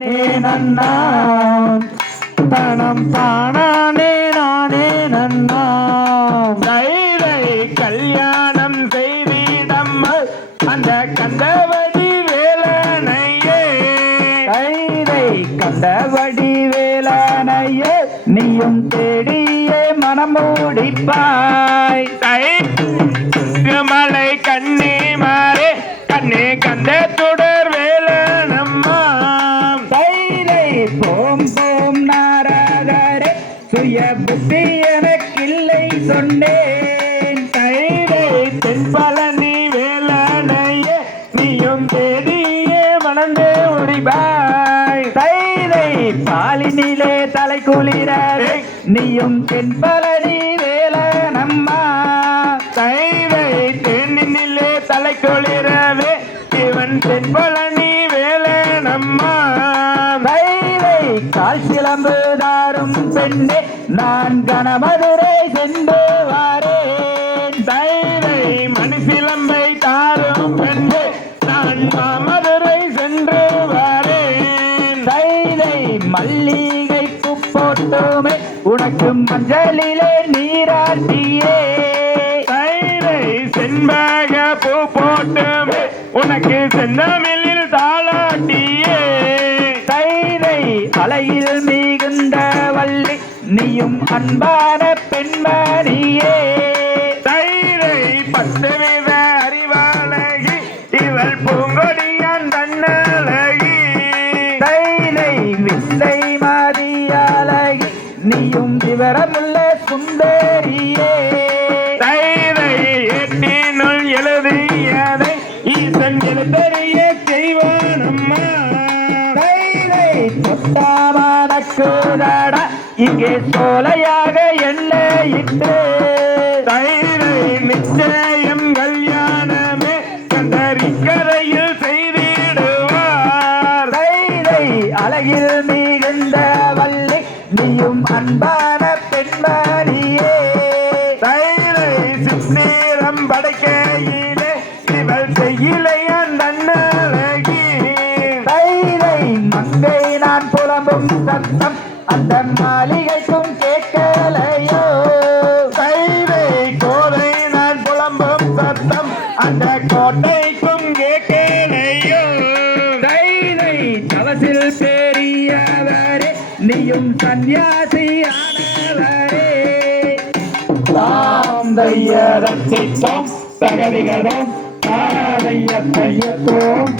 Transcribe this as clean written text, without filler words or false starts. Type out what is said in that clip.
நன்னா தனம் தானே நானே நன்னா தைரை கல்யாணம் செய்திடம் அந்த கண்டவடி வேலனையே தைரை கண்டவடி வேலனையே நீயும் தேடியே மனம் முடிப்பாய் மலை கண்ணே மாறே கண்ணே கண்ட தொடர் வேலனம்மா தைரை போம் போம் நாரதரே சுய புத்தி எனக்கில்லை சொன்னேன் தைரை தென்பழனி வேலனையே நீயும் தேடியே மணந்தே முடிப்பாய் தைரை பாலினிலே தலை குளிரவே நீயும் தென்பழனி வேலனம்மா தைரை தேனிலே தலை குளிரவே இவன் தென்பழனி வேலனம்மா தைரை கால் சிலம்பு தாரும் பெண்ணே நான் கணமதுரை சென்று வாரேன் தைரை மணி சிலம்பை தாரும் பெண்ணே நான் மதுரை சென்று வாரேன் தைரை மல்லிகை பூ போட்டுமே உனக்கு மஞ்சளிலே நீராட்டியே தைரை செண்பக பூ போட்டுமே உனக்கு செந்தமிழில் தாளாட்டியே தைரை அலையில் மிகுந்த வள்ளி நீயும் அன்பான பெண்மணியே தைரை பத்து வித அறிவாளகி இவள் பூங்கொடியான் தன்னழகி தைரை விந்தை மாதியாளகி நீயும் விவரமுள்ள சுந்தரியே தைரை எட்டினுள் எழுதியதை ஈசன் எழுதறிய செய்வானம்மா தைரை தொட்டாமனக்குதடா இங்கே சோலையாக எல்லையிட்டு தைரை நிச்சயம் கல்யாணமே கந்தரிக்கரையில் செய்திடுவார் தைரை அழகில் மிகுந்த வள்ளி நீயும் அன்பான பெண்மணியே தைரை சின்னேரம் படைக்கையிலே இவள் செய்யிலையான் தன்னழகி தைரை மங்கை நான் புலம்பும் சத்தம் அந்த மாளிகைக்கும் கேட்கலையோ தைரை கோதை நான் புலம்பும் சத்தம் அந்த கோட்டைக்கும் கேட்கலையோ தைரை தவசில் பெரியவரே நீயும் சன்னியாசியானவரே தாம் தையரத்திட்டோம் தகதிகளோம் தாரைய தையத்தோம்